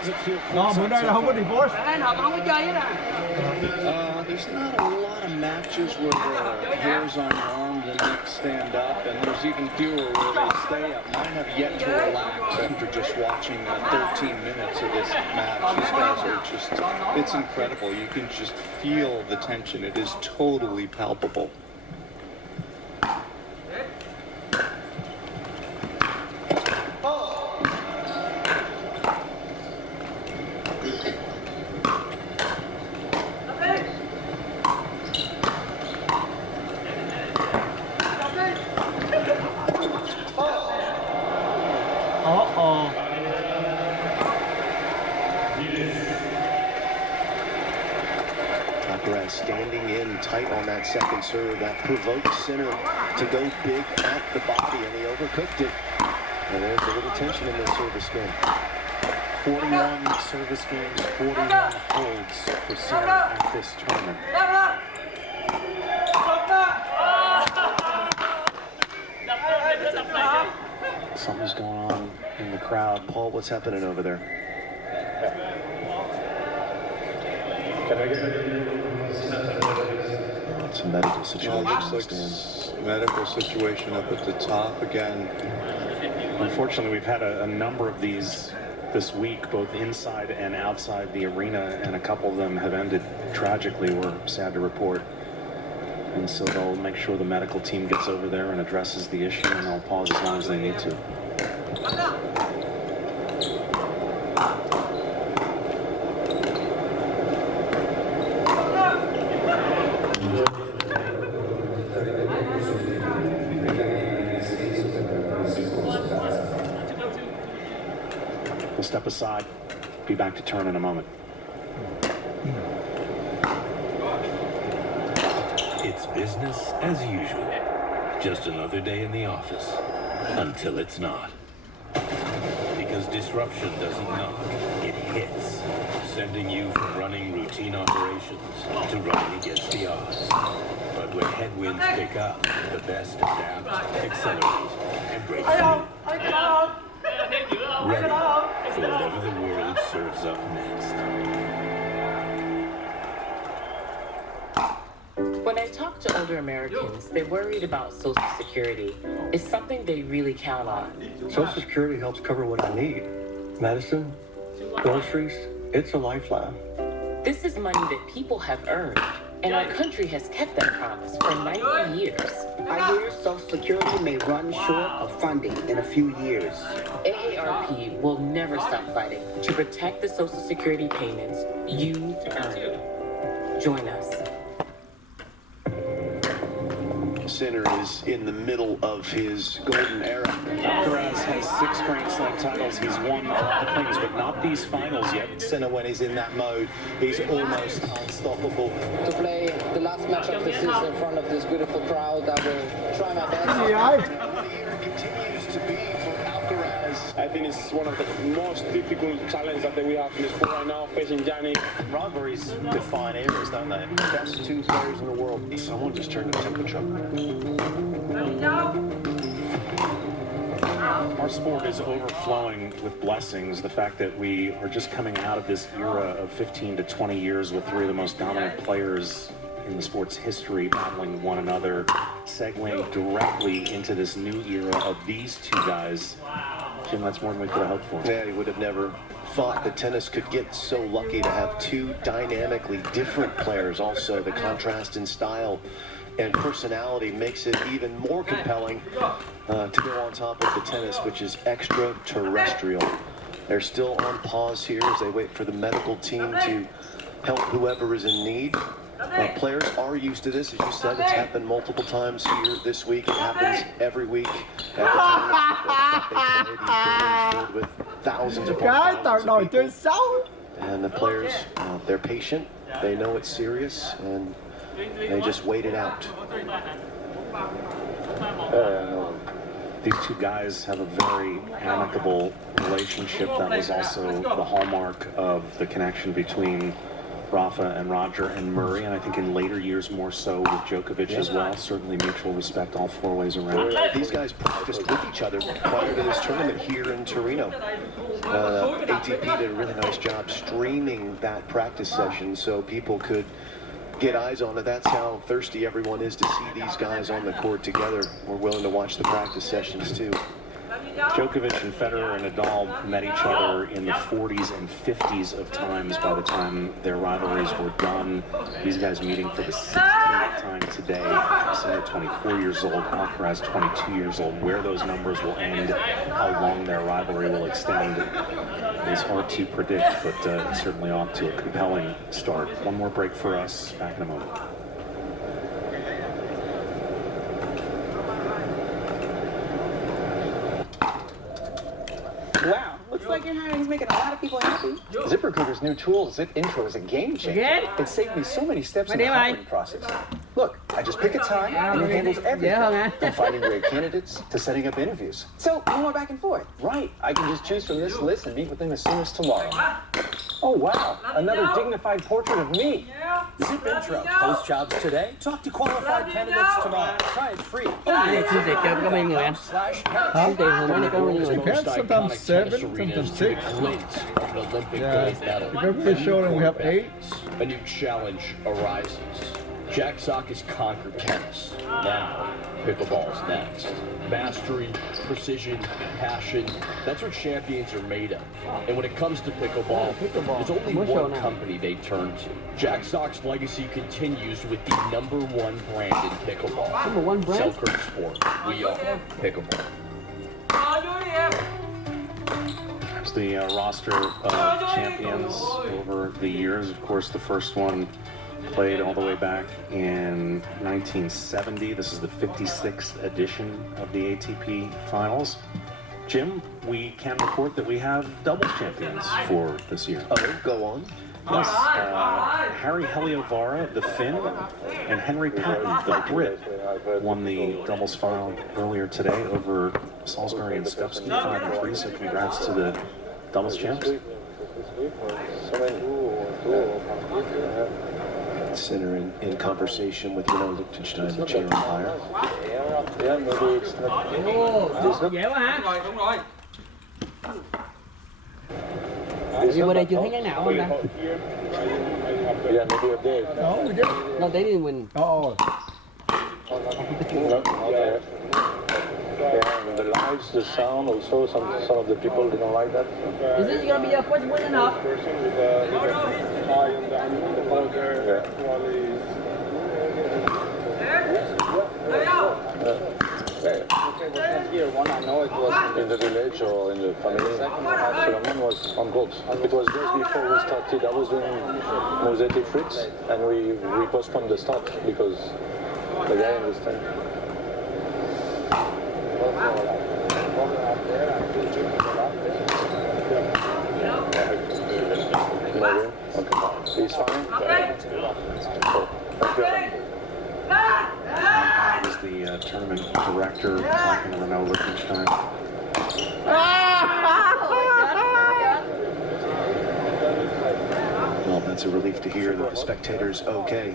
How's it feel? Bữa nay là không có divorce. There's not a lot of matches where the hairs on your arm, the neck stand up, and there's even fewer where they stay up. Mine have yet to relax after just watching 13 minutes of this match. These guys are just, it's incredible. You can just feel the tension. It is totally palpable. Standing in tight on that second serve, that provoked Sinner to go big at the body, and he overcooked it. And there's a little tension in this service game. 41 service games, 41 holds for Sinner at this tournament. Something's going on in the crowd. Paul, what's happening over there? It's a medical situation. Looks like medical situation up at the top again. Unfortunately, we've had a number of these this week, both inside and outside the arena, and a couple of them have ended tragically, we're sad to report. And so they'll make sure the medical team gets over there and addresses the issue, and they'll pause as long as they need to. We'll step aside, be back to turn in a moment. It's business as usual. Just another day in the office. Until it's not. Because disruption doesn't knock, it hits. Sending you from running routine operations to running against the odds. But when headwinds pick up, the best adapt, accelerate, and break through. Ready for whatever the world serves up next. When I talk to older Americans, they're worried about Social Security. It's something they really count on. Social Security helps cover what I need. Medicine, groceries, it's a lifeline. This is money that people have earned, and our country has kept that promise for 90 years. I hear Social Security may run short of funding in a few years. AARP will never stop fighting to protect the Social Security payments you earned. Join us. Sinner is in the middle of his golden era. Alcaraz has 6 Grand Slam titles. He's won a lot of things, but not these finals yet. Sinner, when he's in that mode, he's almost unstoppable. To play the last match of the season in front of this beautiful crowd, I will try my best. The year continues to be for Alcaraz. I think it's one of the most difficult challenges that we have in the sport right now, facing Gianni. Rivalries define eras, don't they? Best 2 players in the world. Someone just turned the temperature. Our sport is overflowing with blessings. The fact that we are just coming out of this era of 15 to 20 years with 3 of the most dominant players in the sport's history battling one another, segueing directly into this new era of these 2 guys. Jim, that's more than we could have hoped for. Yeah, he would have never thought that tennis could get so lucky to have 2 dynamically different players. Also, the contrast in style and personality makes it even more compelling to go on top of the tennis, which is extraterrestrial. They're still on pause here as they wait for the medical team to help whoever is in need. Players are used to this, as you said. It's happened multiple times here this week. It happens every week at the tournaments that they play. These buildings filled with thousands of people. And the players, they're patient. They know it's serious, and they just wait it out. These 2 guys have a very amicable relationship. That was also the hallmark of the connection between Rafa and Roger and Murray, and I think in later years more so with Djokovic as well. Certainly mutual respect all four ways around. These guys practiced with each other prior to this tournament here in Torino. ATP did a really nice job streaming that practice session so people could get eyes on it. That's how thirsty everyone is to see these guys on the court together. We're willing to watch the practice sessions too. Djokovic and Federer and Nadal met each other in the 40s and 50s of times by the time their rivalries were done. These guys meeting for the 16th time today. Sinner 24 years old, Alcaraz 22 years old. Where those numbers will end, how long their rivalry will extend is hard to predict, but it's certainly off to a compelling start. One more break for us. Back in a moment. Wow, looks like your hiring's making a lot of people happy. ZipRecruiter's new tool, Zip Intro, is a game changer. Again? It saved me so many steps in the hiring process. Look, I just pick a time and it handles everything. From finding great candidates to setting up interviews. So, no more back and forth. Right, I can just choose from this list and meet with them as soon as tomorrow. Oh wow, another dignified portrait of me. Zip Intro. Post jobs today. Talk to qualified candidates tomorrow. Try it free. Depends, sometimes 7, sometimes 6. Yeah, if everybody's showing we have 8. A new challenge arises. Jack Sock has conquered tennis. Now, pickleball's next. Mastery, precision, passion, that's what champions are made of. And when it comes to pickleball, there's only one company they turn to. Jack Sock's legacy continues with the #1 brand in pickleball. #1 brand? Selkirk Sport. We are pickleball. There's the roster of champions over the years. Of course, the first one played all the way back in 1970. This is the 56th edition of the ATP Finals. Jim, we can report that we have doubles champions for this year. Oh, go on. Yes, Harry Heliovara, the Finn, and Henry Patton, the Brit, won the doubles final earlier today over Salisbury and Skupski, 5-3. So congrats to the doubles champs. Sinner in conversation with Liechtenstein, the chair umpire. You were there chưa thấy cái nào không ta? No, we didn't. No, they didn't win. Oh. The lights, the sound, also some of the people didn't like that. Is this gonna be your first win enough? In the village or in the family, Solomon was on gold. It was just before we started. I was doing Mosete Fritz, and we postponed the start because the guy in the stand. Okay. He's fine. So, thank you. Is the tournament director talking to Renaud Liechtenstein. Well, that's a relief to hear that the spectators okay.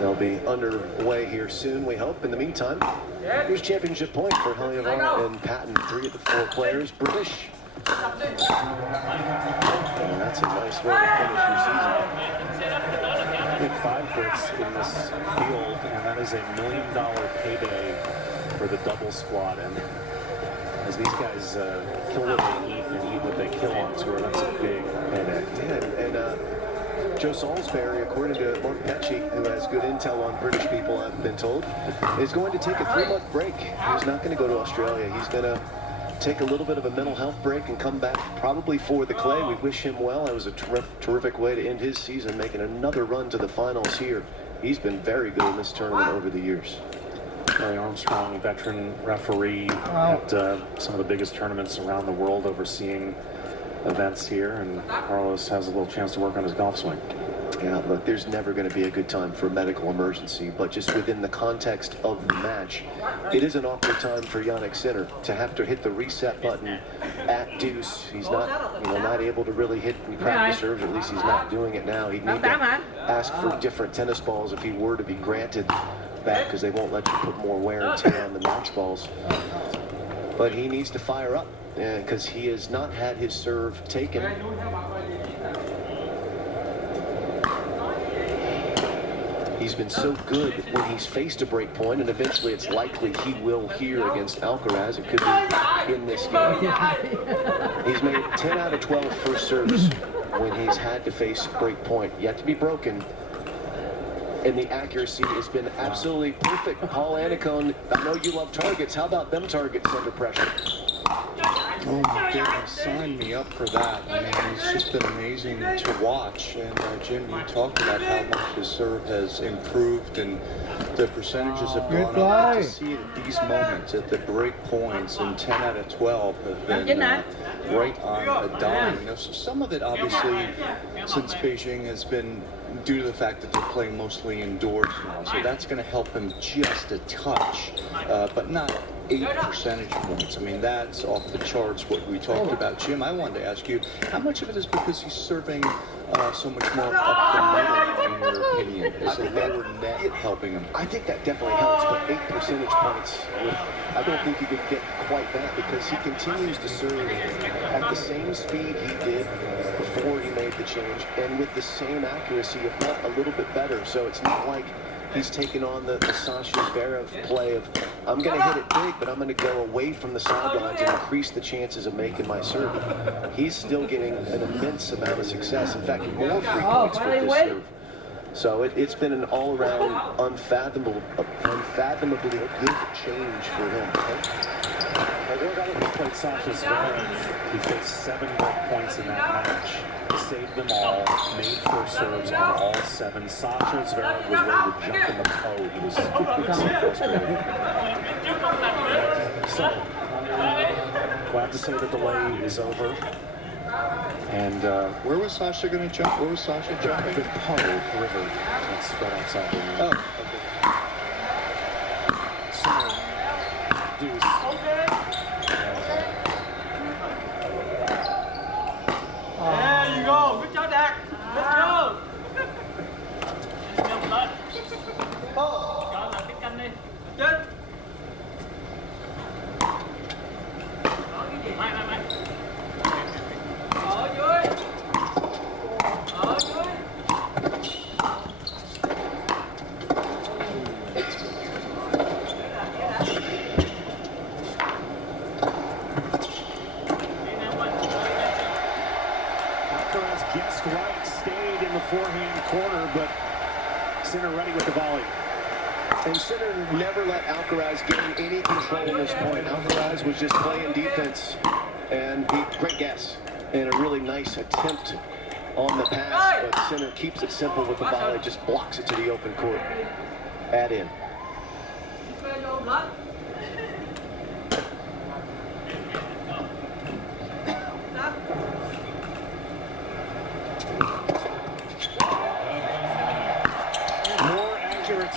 They'll be underway here soon, we hope. In the meantime, here's championship point for Heliovara and Patton, 3 of the 4 players, British. And that's a nice way to finish your season. We have 5 Brits in this field, and that is $1 million payday for the double squad. And as these guys kill what they eat and eat what they kill on tour, that's a big payday. Yeah, and Joe Salisbury, according to Mark Petchy, who has good intel on British people, I've been told, is going to take a 3-month break. He's not going to go to Australia. He's going to take a little bit of a mental health break and come back probably for the clay. We wish him well. It was a terrific way to end his season, making another run to the finals here. He's been very good in this tournament over the years. Larry Armstrong, veteran referee at some of the biggest tournaments around the world, overseeing events here, and Carlos has a little chance to work on his golf swing. Yeah, look, there's never going to be a good time for a medical emergency, but just within the context of the match, it is an awkward time for Jannik Sinner to have to hit the reset button at deuce. He's not, not able to really hit any practice serves, or at least he's not doing it now. He'd need to ask for different tennis balls if he were to be granted that, because they won't let you put more wear and tear on the match balls. But he needs to fire up, because he has not had his serve taken. He's been so good when he's faced a break point, and eventually it's likely he will here against Alcaraz. It could be in this game. He's made 10 out of 12 first serves when he's had to face break point. Yet to be broken. And the accuracy has been absolutely perfect. Paul Annacone, I know you love targets. How about them targets under pressure? Oh my goodness, sign me up for that. I mean, it's just been amazing to watch. And Jim, you talked about how much his serve has improved and the percentages have gone up. But to see it at these moments, at the break points, and 10 out of 12 have been right on a dime. You know, so some of it, obviously, since Beijing has been due to the fact that they're playing mostly indoors now. So that's going to help him just a touch, but not 8 percentage points. I mean, that's off the charts what we talked about. Jim, I wanted to ask you, how much of it is because he's serving so much more up the middle, in your opinion? Is the lower net helping him? I think that definitely helps, but 8 percentage points, I don't think you could get quite that, because he continues to serve at the same speed he did before he made the change, and with the same accuracy, if not a little bit better. So it's not like he's taken on the Sasha Zverev play of, I'm going to hit it big, but I'm going to go away from the sidelines and increase the chances of making my serve. He's still getting an immense amount of success. In fact, more free points with this serve. So it's been an all-around unfathomably good change for him. He played Sasha Zverev. He faced 7 break points in that match. Saved them all, made first serves on all 7. Sasha Zverev was ready to jump in the pole. He was so frustrated. So, glad to say the delay is over. And where was Sasha going to jump? Where was Sasha jumping? The Poe River. That's spread outside the room. Oh, okay. So, deuce. There you go. Good job, Dak. Good job. Đó là cái canh đi. Chết. Mày. Ở dưới. Ở dưới. Guessed right, stayed in the forehand corner, but Sinner ready with the volley. And Sinner never let Alcaraz gain any control at this point. Alcaraz was just playing defense, and great guess, and a really nice attempt on the pass, but Sinner keeps it simple with the volley, just blocks it to the open court. Add in.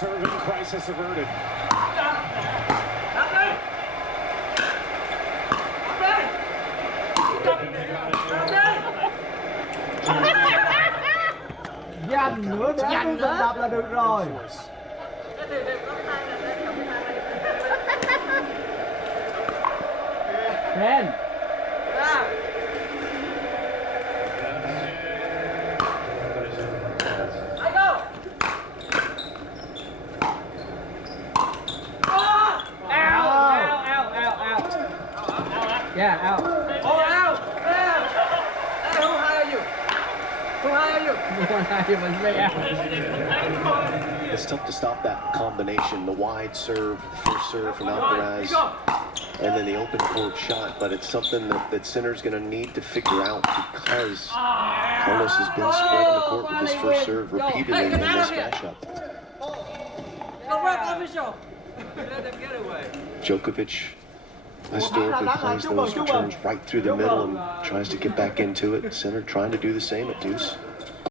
Serving crisis averted. Dành nữa để cái dành đập là được rồi. Ren. Yeah, out. Oh, out! Out! Who hired you? Who hired you? No one hired me. It's tough to stop that combination, the wide serve, the first serve from Alcaraz, and then the open court shot, but it's something that Sinner's going to need to figure out, because Carlos has been spreading the court with his first serve repeatedly in this matchup. Djokovic historically plays those returns right through the middle and tries to get back into it. Sinner trying to do the same at deuce.